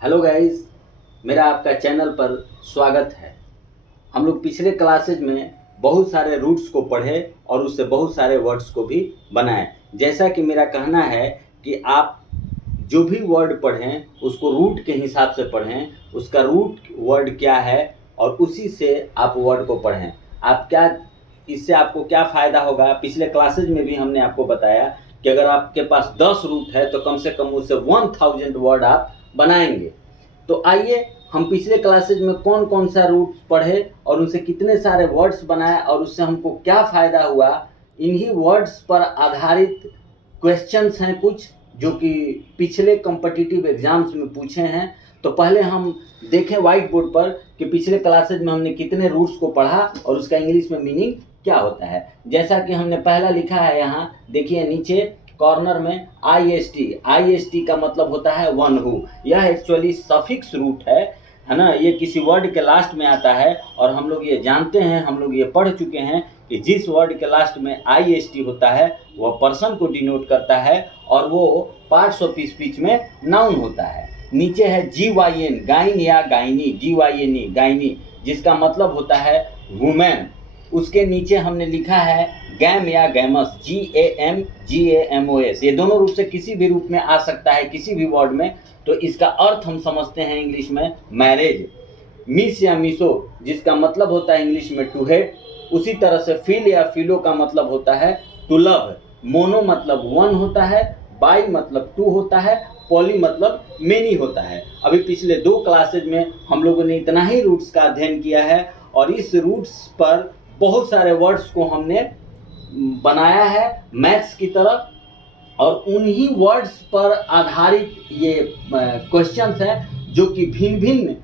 Hello guys, मेरा आपका channel पर स्वागत है। हम लोग पिछले क्लासेज में बहुत सारे रूट्स को पढ़े और उससे बहुत सारे वर्ड्स को भी बनाए। जैसा कि मेरा कहना है कि आप जो भी वर्ड पढ़ें उसको रूट के हिसाब से पढ़ें, उसका रूट वर्ड क्या है और उसी से आप वर्ड को पढ़ें। आप क्या इससे आपको क्या फ़ायदा होगा, पिछले क्लासेज में भी हमने आपको बताया कि अगर आपके पास 10 रूट है तो कम से कम उससे 1000 वर्ड आप बनाएंगे। तो आइए हम पिछले क्लासेज में कौन कौन सा रूट पढ़े और उनसे कितने सारे वर्ड्स बनाए और उससे हमको क्या फ़ायदा हुआ, इन्हीं वर्ड्स पर आधारित क्वेश्चंस हैं कुछ जो कि पिछले कॉम्पिटिटिव एग्जाम्स में पूछे हैं। तो पहले हम देखें व्हाइट बोर्ड पर कि पिछले क्लासेज में हमने कितने रूट्स को पढ़ा और उसका इंग्लिश में मीनिंग क्या होता है। जैसा कि हमने पहला लिखा है, यहाँ देखिए नीचे कॉर्नर में आई एस टी का मतलब होता है वन हु। यह एक्चुअली सफिक्स रूट है ना। ये किसी वर्ड के लास्ट में आता है और हम लोग ये जानते हैं, हम लोग ये पढ़ चुके हैं कि जिस वर्ड के लास्ट में आई एस टी होता है वह पर्सन को डिनोट करता है और वो पार्ट्स ऑफ स्पीच में नाउन होता है। नीचे है जी वाई एन, गाइन या गाइनी, जी वाई एन ई गाइनी, जिसका मतलब होता है वुमेन। उसके नीचे हमने लिखा है गैम या गैमस, GAM GAMOS। ये दोनों रूप से किसी भी रूप में आ सकता है किसी भी वर्ड में। तो इसका अर्थ हम समझते हैं इंग्लिश में मैरिज। मिस या मिसो, जिसका मतलब होता है इंग्लिश में टू हेट। उसी तरह से फिल या फिलो का मतलब होता है टू लव। मोनो मतलब वन होता है, बाई मतलब टू होता है, पॉली मतलब मेनी होता है। अभी पिछले 2 क्लासेज में हम लोगों ने इतना ही रूट्स का अध्ययन किया है और इस रूट्स पर बहुत सारे वर्ड्स को हमने बनाया है मैथ्स की तरह और उन्हीं वर्ड्स पर आधारित ये क्वेश्चंस हैं जो कि भिन्न भिन्न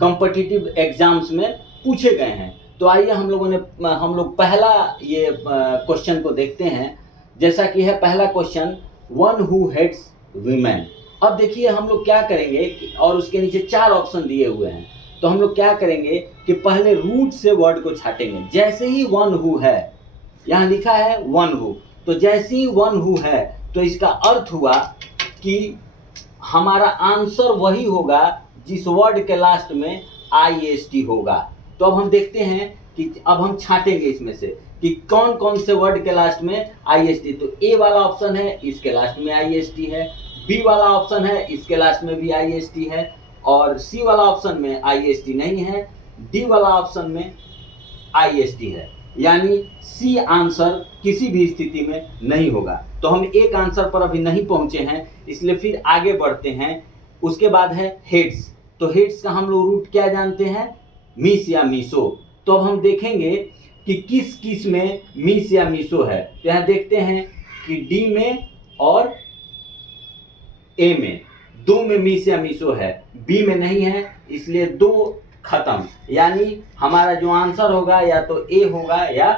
कॉम्पिटिटिव एग्जाम्स में पूछे गए हैं। तो आइए हम लोग पहला ये क्वेश्चन को देखते हैं। जैसा कि है पहला question, one who hates women. अब देखिए हम लोग क्या करेंगे और उसके नीचे 4 ऑप्शन दिए हुए हैं। तो हम लोग क्या करेंगे कि पहले रूट से वर्ड को छाटेंगे। जैसे ही वन हु है, यहाँ लिखा है वन हु, तो जैसे ही वन हु है तो इसका अर्थ हुआ कि हमारा आंसर वही होगा जिस वर्ड के लास्ट में IST होगा। तो अब हम देखते हैं कि अब हम छाटेंगे इसमें से कि कौन कौन से वर्ड के लास्ट में IST। तो ए वाला ऑप्शन है, इसके लास्ट में IST है। बी वाला ऑप्शन है, इसके लास्ट में भी IST है। और सी वाला ऑप्शन में IST नहीं है। डी वाला ऑप्शन में IST है, यानी सी आंसर किसी भी स्थिति में नहीं होगा। तो हम एक आंसर पर अभी नहीं पहुंचे हैं, इसलिए फिर आगे बढ़ते हैं। उसके बाद है हेड्स। तो हेड्स का हम लोग रूट क्या जानते हैं, मिस या मीसो। तो अब हम देखेंगे कि किस किस में मिस या मीसो है। तो यहाँ देखते हैं कि डी में और ए में, 2 में मिस या मीसो है, बी में नहीं है, इसलिए 2 खत्म। यानी हमारा जो आंसर होगा या तो ए होगा या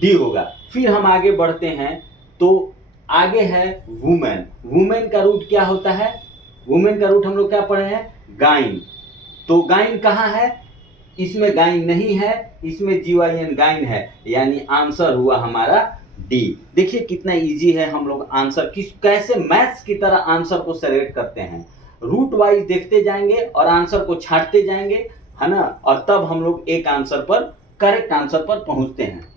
डी होगा। फिर हम आगे बढ़ते हैं तो आगे है वुमेन। वुमेन का रूट क्या होता है, वुमेन का रूट हम लोग क्या पढ़े हैं, गाइन। तो गाइन कहाँ है, इसमें गाइन नहीं है, इसमें GYN गाइन है, यानी आंसर हुआ हमारा डी। देखिए कितना इजी है, हम लोग आंसर कैसे मैथ्स की तरह आंसर को सेलेक्ट करते हैं। रूट वाइज देखते जाएंगे और आंसर को छाटते जाएंगे, है ना, और तब हम लोग एक आंसर पर, करेक्ट आंसर पर पहुंचते हैं।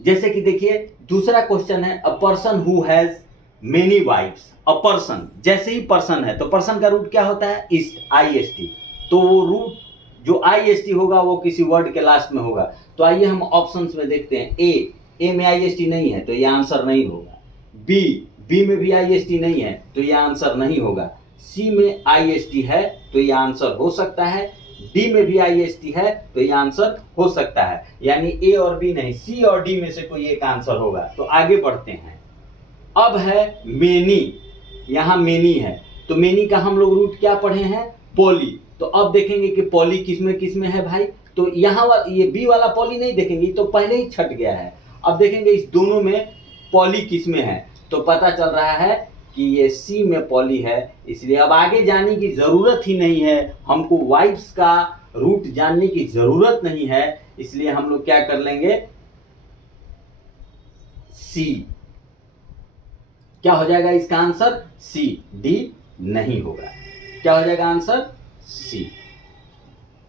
जैसे कि देखिए दूसरा क्वेश्चन है, a person who has many wifes. A person, जैसे ही पर्सन है तो पर्सन का रूट क्या होता है, IST। तो वो रूट जो IST होगा वो किसी वर्ड के लास्ट में होगा। तो आइए हम ऑप्शंस में देखते हैं। ए में IST नहीं है तो ये आंसर नहीं होगा। बी में भी IST नहीं है तो ये आंसर नहीं होगा। सी में IST है तो ये आंसर हो सकता है। डी में भी IST है तो ये आंसर हो सकता है, यानी ए और बी नहीं, सी और डी में से कोई एक आंसर होगा। तो आगे बढ़ते हैं। अब है मेनी, यहाँ मेनी है तो मेनी का हम लोग रूट क्या पढ़े हैं, पॉली। तो अब देखेंगे कि पॉली किस में है भाई। तो यहाँ ये बी वाला पॉली नहीं देखेंगे, तो पहले ही छट गया है। अब देखेंगे इस दोनों में पॉली किस में है, तो पता चल रहा है कि ये सी में पॉली है। इसलिए अब आगे जाने की ज़रूरत ही नहीं है, हमको वाइफ्स का रूट जानने की ज़रूरत नहीं है। इसलिए हम लोग क्या कर लेंगे, सी। क्या हो जाएगा इसका आंसर, सी, डी नहीं होगा। क्या हो जाएगा आंसर? सी।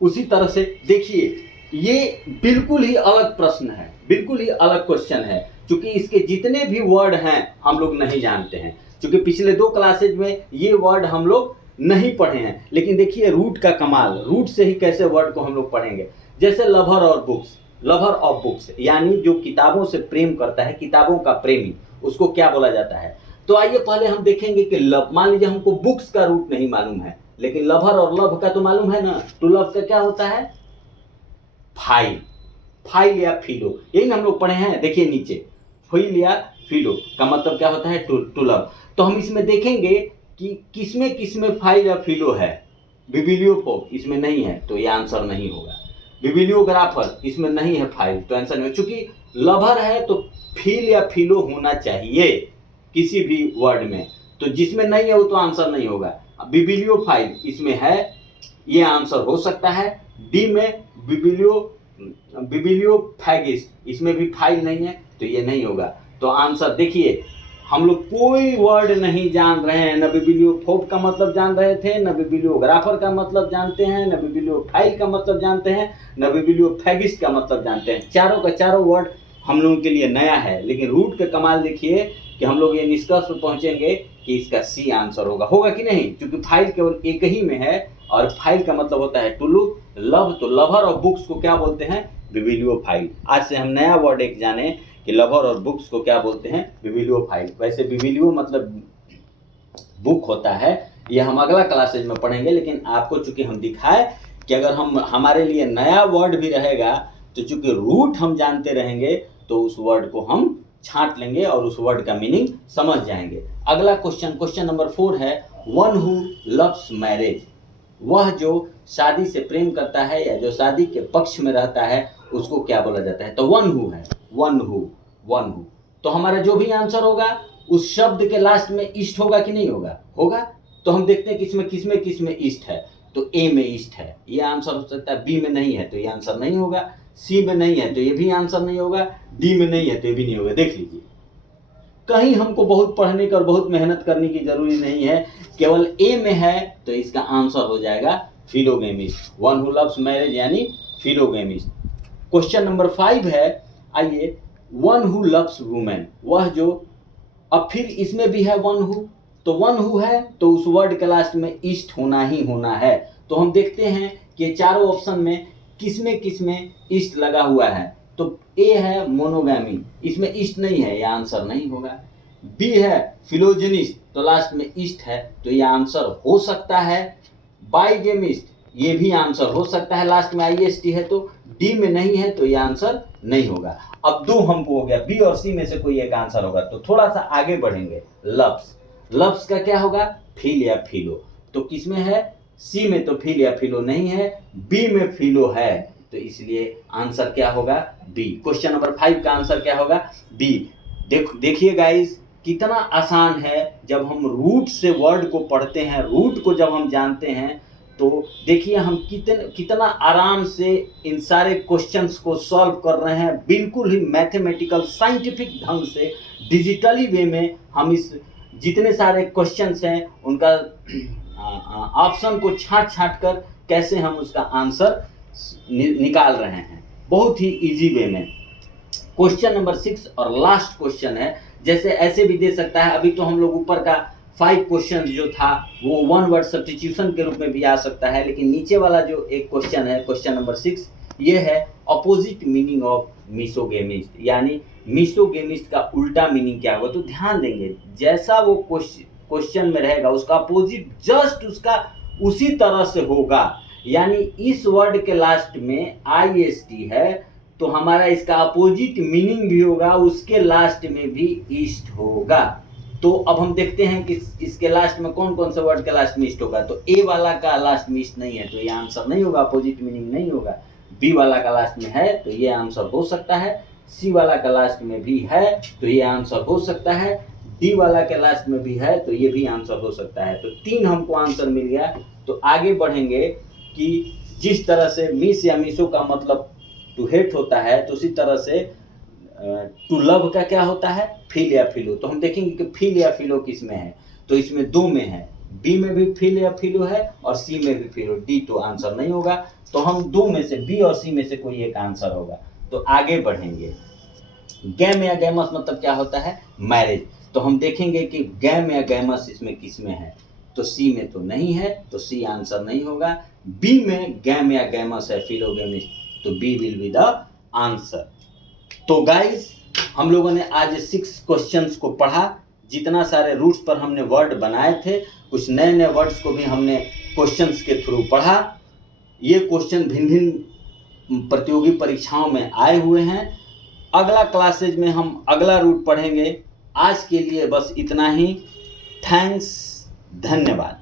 उसी तरह से देखिए, ये बिल्कुल ही अलग प्रश्न है, बिल्कुल ही अलग क्वेश्चन है, क्योंकि इसके जितने भी वर्ड हैं हम लोग नहीं जानते हैं, क्योंकि पिछले 2 क्लासेज में ये वर्ड हम लोग नहीं पढ़े हैं। लेकिन देखिए रूट का कमाल, रूट से ही कैसे वर्ड को हम लोग पढ़ेंगे। जैसे लवर और बुक्स, लवर ऑफ बुक्स यानी जो किताबों से प्रेम करता है, किताबों का प्रेमी, उसको क्या बोला जाता है? तो आइए पहले हम देखेंगे कि लव, मान लीजिए हमको बुक्स का रूट नहीं मालूम है, लेकिन लवर और लव का तो मालूम है ना। टू लव का क्या होता है? फाइल, फाइल या फिलो, यही ना हम लोग पढ़े हैं। देखिए नीचे, फाइल या फिलो का मतलब क्या होता है? To love. तो हम इसमें देखेंगे कि किसमें किसमें फाइल या फिलो है। बिबिलियोफोब इसमें नहीं है, तो ये आंसर नहीं होगा। बिबिलियोग्राफर इसमें नहीं है फाइल, तो आंसर नहीं। चूंकि लवर है तो फिल या फिलो होना चाहिए किसी भी वर्ड में, तो जिसमें नहीं है वो तो आंसर नहीं होगा। बिबिलियोफाइल इसमें है, ये आंसर हो सकता है। डी में बिबिलियोफैगिस्ट, इसमें भी फाइल नहीं है, तो ये नहीं होगा। तो आंसर देखिए, हम लोग कोई वर्ड नहीं जान रहे हैं, न बिबिलियोफोब का मतलब जान रहे थे, न बिबिलियोग्राफर का मतलब जानते हैं, न बिबिलियोफाइल का मतलब जानते हैं, न बिबिलियोफैगिस्ट का मतलब जानते हैं। चारों का चारों वर्ड हम लोगों के लिए नया है। लेकिन रूट का कमाल देखिए कि हम लोग ये निष्कर्ष पर पहुंचेंगे कि इसका सी आंसर होगा। होगा कि नहीं? क्योंकि फाइल केवल एक ही में है, और फाइल का मतलब होता है टू लव, तो लवर और बुक्स को क्या बोलते हैं? बिबिलियोफाइल। आज से हम नया वर्ड एक जाने कि लवर और बुक्स को क्या बोलते हैं? बिबिलियोफाइल। वैसे बिबिलियो मतलब बुक होता है, ये हम अगला क्लासेज में पढ़ेंगे। लेकिन आपको चूंकि हम दिखाए कि अगर हम, हमारे लिए नया वर्ड भी रहेगा, तो चूंकि रूट हम जानते रहेंगे तो उस वर्ड को हम छांट लेंगे और उस वर्ड का मीनिंग समझ जाएंगे। अगला क्वेश्चन, क्वेश्चन नंबर 4 है, वन हु लव्स मैरिज, वह जो शादी से प्रेम करता है या जो शादी के पक्ष में रहता है, उसको क्या बोला जाता है? तो वन हु है, वन हु। तो हमारा जो भी आंसर होगा उस शब्द के लास्ट में ईस्ट होगा कि नहीं होगा? होगा। तो हम देखते हैं किसमें ईस्ट है। तो ए में ईस्ट है, ये आंसर हो सकता है। बी में नहीं है तो ये आंसर नहीं होगा। सी में नहीं है तो ये भी आंसर नहीं होगा। डी में नहीं है तो ये भी नहीं होगा। देख लीजिए, कहीं हमको बहुत पढ़ने की और बहुत मेहनत करने की जरूरी नहीं है, केवल ए में है तो इसका आंसर हो जाएगा फिलोगेमिस्ट। वन हु लव्स मैरिज यानी फिलोगेमिस्ट। क्वेश्चन नंबर 5 है, आइए, वन हु लव्स वुमेन, वह जो, अब फिर इसमें भी है वन हु, तो वन हु है तो उस वर्ड के लास्ट में ईस्ट होना ही होना है। तो हम देखते हैं कि चारों ऑप्शन में किसमें ईस्ट लगा हुआ है। तो ए है मोनोगैमी, इसमें ईस्ट नहीं है, यह आंसर नहीं होगा। बी है फिलोजेनिस्ट, तो लास्ट में ईस्ट है, तो यह आंसर हो सकता है। बाइगेमिस्ट, ये भी आंसर हो सकता है, लास्ट में आईएसटी है। तो डी में नहीं है तो यह आंसर नहीं होगा। अब 2 हमको हो गया, बी और सी में से कोई एक आंसर होगा। तो थोड़ा सा आगे बढ़ेंगे, लव्स का क्या होगा? फिल या फिलो। तो किसमें है? सी में तो फिल या फिलो नहीं है, बी में फिलो है, तो इसलिए आंसर क्या होगा? बी। क्वेश्चन नंबर 5 का आंसर क्या होगा? बी। देखिए गाइस, कितना आसान है जब हम रूट से वर्ड को पढ़ते हैं, रूट को जब हम जानते हैं, तो देखिए हम कितना आराम से इन सारे क्वेश्चंस को सॉल्व कर रहे हैं, बिल्कुल ही मैथमेटिकल साइंटिफिक ढंग से, डिजिटली वे में हम इस जितने सारे क्वेश्चंस हैं उनका ऑप्शन को छांट कर कैसे हम उसका आंसर निकाल रहे हैं, बहुत ही इजी वे में। क्वेश्चन नंबर 6 और लास्ट क्वेश्चन है, जैसे ऐसे भी दे सकता है। अभी तो हम लोग ऊपर का 5 क्वेश्चन जो था वो 1 वर्ड सब्स्टिट्यूशन के रूप में भी आ सकता है, लेकिन नीचे वाला जो एक क्वेश्चन है, क्वेश्चन नंबर 6, ये है अपोजिट मीनिंग ऑफ मिसोगेमिस्ट, यानी मिसोगेमिस्ट का उल्टा मीनिंग क्या होगा। तो ध्यान देंगे, जैसा वो क्वेश्चन में रहेगा उसका अपोजिट जस्ट उसका उसी तरह से होगा। यानी इस वर्ड के लास्ट में आईएसटी है तो हमारा इसका अपोजिट मीनिंग भी होगा, उसके लास्ट में भी ईस्ट होगा। तो अब हम देखते हैं कि इसके लास्ट में कौन कौन से वर्ड के लास्ट में ईस्ट होगा। तो ए वाला का लास्ट में ईस्ट नहीं है तो ये आंसर नहीं होगा, अपोजिट मीनिंग नहीं होगा। बी वाला का लास्ट में है तो ये आंसर हो सकता है। सी वाला का लास्ट में भी है तो ये आंसर हो सकता है। डी वाला के लास्ट में भी है तो ये भी आंसर हो सकता है। तो 3 हमको आंसर मिल गया। तो आगे बढ़ेंगे कि जिस तरह से मिस या मिसो का मतलब टू हेट होता है, तो उसी तरह से टू लव का क्या होता है? फील या फिलो। तो हम देखेंगे कि फील या फिलो किस में है। तो इसमें 2 में है, बी में भी फिल या फिलू है और सी में भी फिलू, डी तो आंसर नहीं होगा। तो हम दो में से, बी और सी में से कोई एक आंसर होगा। तो आगे बढ़ेंगे। गैम या गैमस मतलब क्या होता है? मैरिज। तो हम देखेंगे कि गैम या गैमस इसमें किस में है। तो सी में तो नहीं है, तो सी आंसर नहीं होगा। बी में गैम या गैमस है, फिलोगेमिस, तो B will be the answer. तो गाइस, हम लोगों ने आज 6 क्वेश्चंस को पढ़ा। जितना सारे रूट्स पर हमने वर्ड बनाए थे, कुछ नए नए वर्ड्स को भी हमने क्वेश्चंस के थ्रू पढ़ा। ये क्वेश्चन भिन्न भिन्न प्रतियोगी परीक्षाओं में आए हुए हैं। अगला क्लासेज में हम अगला रूट पढ़ेंगे। आज के लिए बस इतना ही। थैंक्स, धन्यवाद।